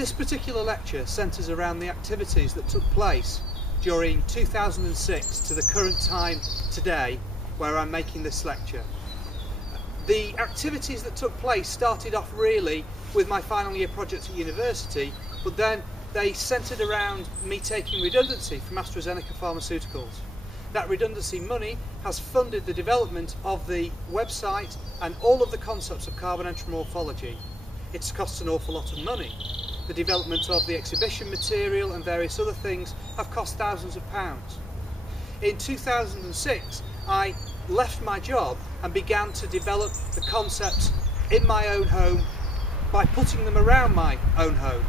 This particular lecture centres around the activities that took place during 2006 to the current time today where I'm making this lecture. The activities that took place started off really with my final year project at university, but then they centred around me taking redundancy from AstraZeneca Pharmaceuticals. That redundancy money has funded the development of the website and all of the concepts of carbon entromorphology. It's cost an awful lot of money. The development of the exhibition material and various other things have cost thousands of pounds. In 2006, I left my job and began to develop the concepts in my own home by putting them around my own home.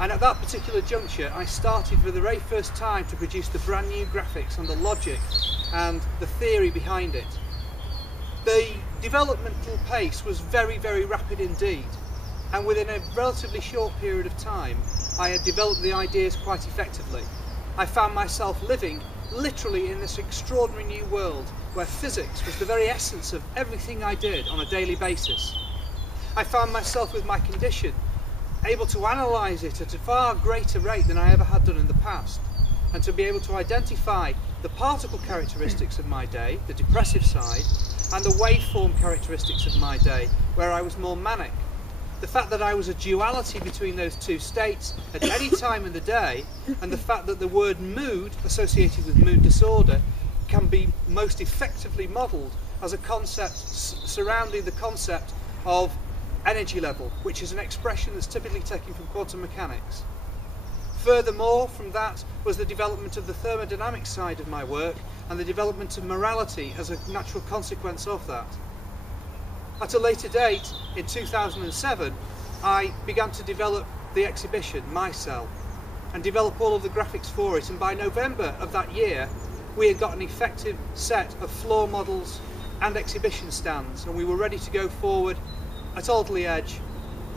And at that particular juncture, I started for the very first time to produce the brand new graphics and the logic and the theory behind it. The developmental pace was very, very rapid indeed. And within a relatively short period of time, I had developed the ideas quite effectively. I found myself living literally in this extraordinary new world where physics was the very essence of everything I did on a daily basis. I found myself with my condition able to analyse it at a far greater rate than I ever had done in the past, and to be able to identify the particle characteristics of my day, the depressive side, and the waveform characteristics of my day, where I was more manic. The fact that I was a duality between those two states at any time in the day, and the fact that the word mood associated with mood disorder can be most effectively modelled as a concept surrounding the concept of energy level, which is an expression that's typically taken from quantum mechanics. Furthermore, from that was the development of the thermodynamic side of my work and the development of morality as a natural consequence of that. At a later date, in 2007, I began to develop the exhibition, My Cell, and develop all of the graphics for it, and by November of that year we had got an effective set of floor models and exhibition stands, and we were ready to go forward at Alderley Edge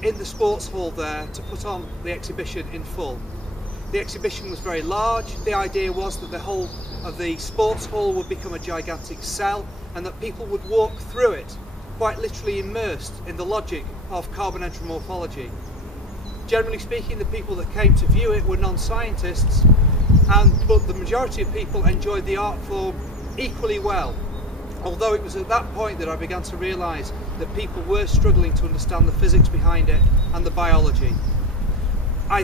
in the sports hall there to put on the exhibition in full. The exhibition was very large. The idea was that the whole of the sports hall would become a gigantic cell and that people would walk through it quite literally immersed in the logic of carbon entromorphology. Generally speaking, the people that came to view it were non-scientists, but the majority of people enjoyed the art form equally well. Although it was at that point that I began to realise that people were struggling to understand the physics behind it and the biology. I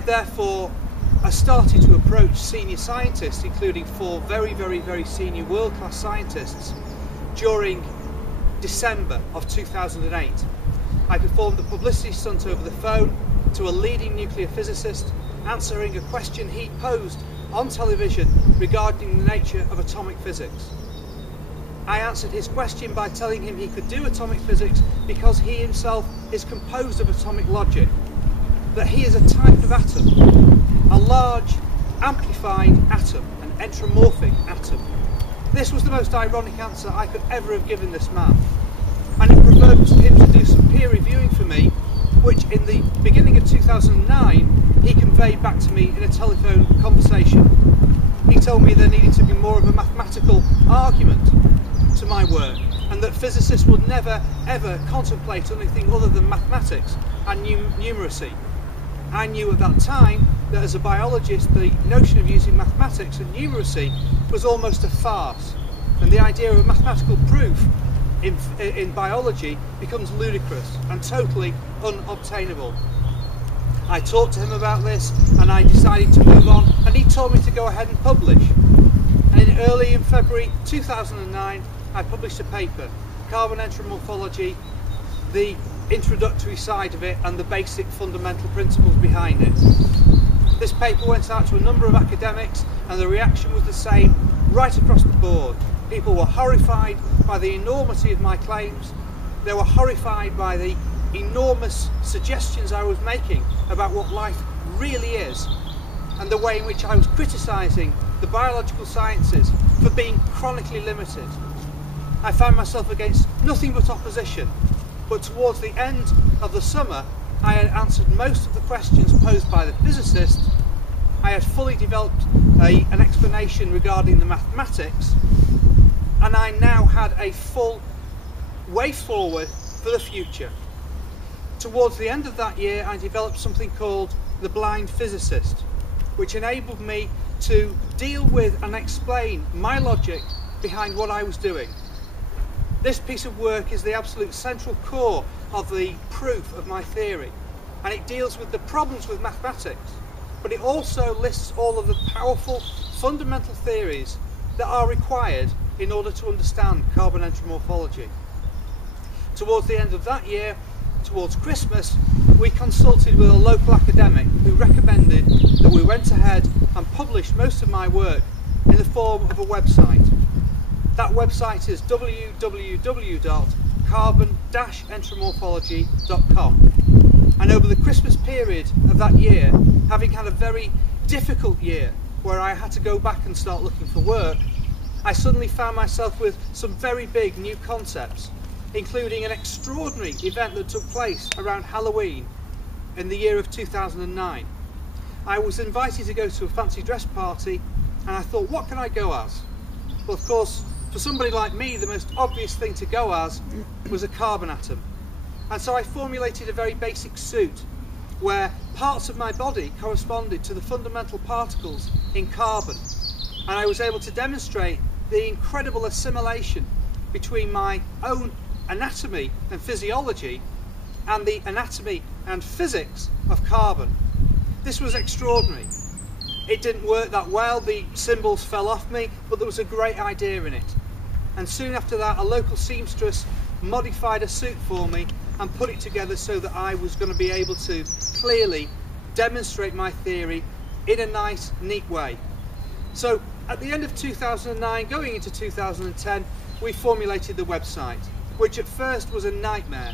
started to approach senior scientists, including 4 very, very, very senior world-class scientists, during December of 2008. I performed a publicity stunt over the phone to a leading nuclear physicist, answering a question he posed on television regarding the nature of atomic physics. I answered his question by telling him he could do atomic physics because he himself is composed of atomic logic, that he is a type of atom, a large amplified atom, an entromorphic atom. This was the most ironic answer I could ever have given this man, and it provoked him to do some peer reviewing for me, which in the beginning of 2009 he conveyed back to me in a telephone conversation. He told me there needed to be more of a mathematical argument to my work, and that physicists would never ever contemplate anything other than mathematics and numeracy. I knew at that time that as a biologist the notion of using mathematics and numeracy was almost a farce, and the idea of mathematical proof in biology becomes ludicrous and totally unobtainable. I talked to him about this and I decided to move on, and he told me to go ahead and publish. And early in February 2009 I published a paper, Carbon Entromorphology, the introductory side of it and the basic fundamental principles behind it. This paper went out to a number of academics and the reaction was the same right across the board. People were horrified by the enormity of my claims. They were horrified by the enormous suggestions I was making about what life really is, and the way in which I was criticising the biological sciences for being chronically limited. I found myself against nothing but opposition, but towards the end of the summer I had answered most of the questions posed by the physicists. I had fully developed an explanation regarding the mathematics, and I now had a full way forward for the future. Towards the end of that year, I developed something called the blind physicist, which enabled me to deal with and explain my logic behind what I was doing. This piece of work is the absolute central core of the proof of my theory, and it deals with the problems with mathematics, but it also lists all of the powerful fundamental theories that are required in order to understand carbon entromorphology. Towards the end of that year, towards Christmas, we consulted with a local academic who recommended that we went ahead and published most of my work in the form of a website. That website is www.carbon-entromorphology.com. And over the Christmas period of that year, having had a very difficult year where I had to go back and start looking for work, I suddenly found myself with some very big new concepts, including an extraordinary event that took place around Halloween in the year of 2009. I was invited to go to a fancy dress party, and I thought, what can I go as? Well, of course, for somebody like me, the most obvious thing to go as was a carbon atom. And so I formulated a very basic suit where parts of my body corresponded to the fundamental particles in carbon. And I was able to demonstrate the incredible assimilation between my own anatomy and physiology and the anatomy and physics of carbon. This was extraordinary. It didn't work that well, the symbols fell off me, but there was a great idea in it. And soon after that, a local seamstress modified a suit for me and put it together so that I was going to be able to clearly demonstrate my theory in a nice, neat way. So at the end of 2009, going into 2010, we formulated the website, which at first was a nightmare,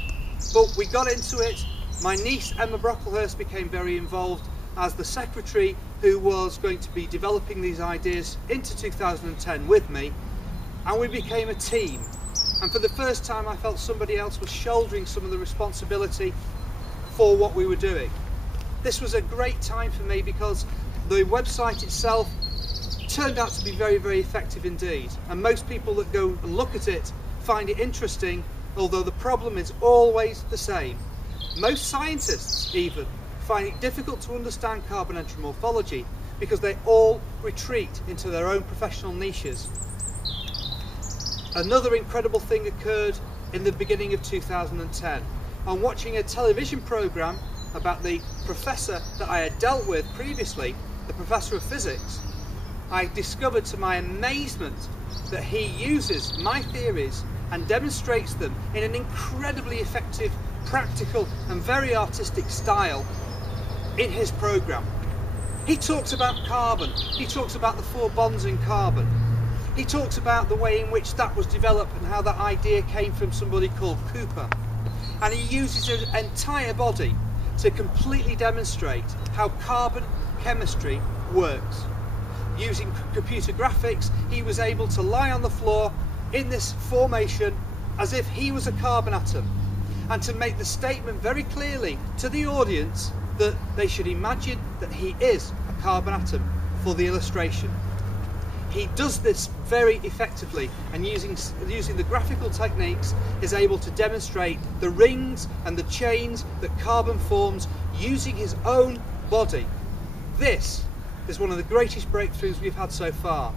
but we got into it. My niece Emma Brocklehurst became very involved as the secretary who was going to be developing these ideas into 2010 with me, and we became a team. And for the first time I felt somebody else was shouldering some of the responsibility for what we were doing. This was a great time for me because the website itself turned out to be very, very effective indeed, and most people that go and look at it find it interesting, although the problem is always the same. Most scientists even find it difficult to understand carbon entromorphology because they all retreat into their own professional niches. Another incredible thing occurred in the beginning of 2010. On watching a television program about the professor that I had dealt with previously, the professor of physics, I discovered to my amazement that he uses my theories and demonstrates them in an incredibly effective, practical and very artistic style in his program. He talks about carbon, he talks about the 4 bonds in carbon, he talks about the way in which that was developed and how that idea came from somebody called Cooper, and he uses his entire body to completely demonstrate how carbon chemistry works. Using computer graphics, he was able to lie on the floor in this formation as if he was a carbon atom, and to make the statement very clearly to the audience that they should imagine that he is a carbon atom for the illustration. He does this very effectively, and using the graphical techniques is able to demonstrate the rings and the chains that carbon forms using his own body. This is one of the greatest breakthroughs we've had so far,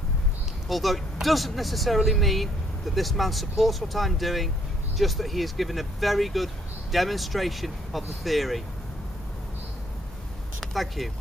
although it doesn't necessarily mean that this man supports what I'm doing, just that he has given a very good demonstration of the theory. Thank you.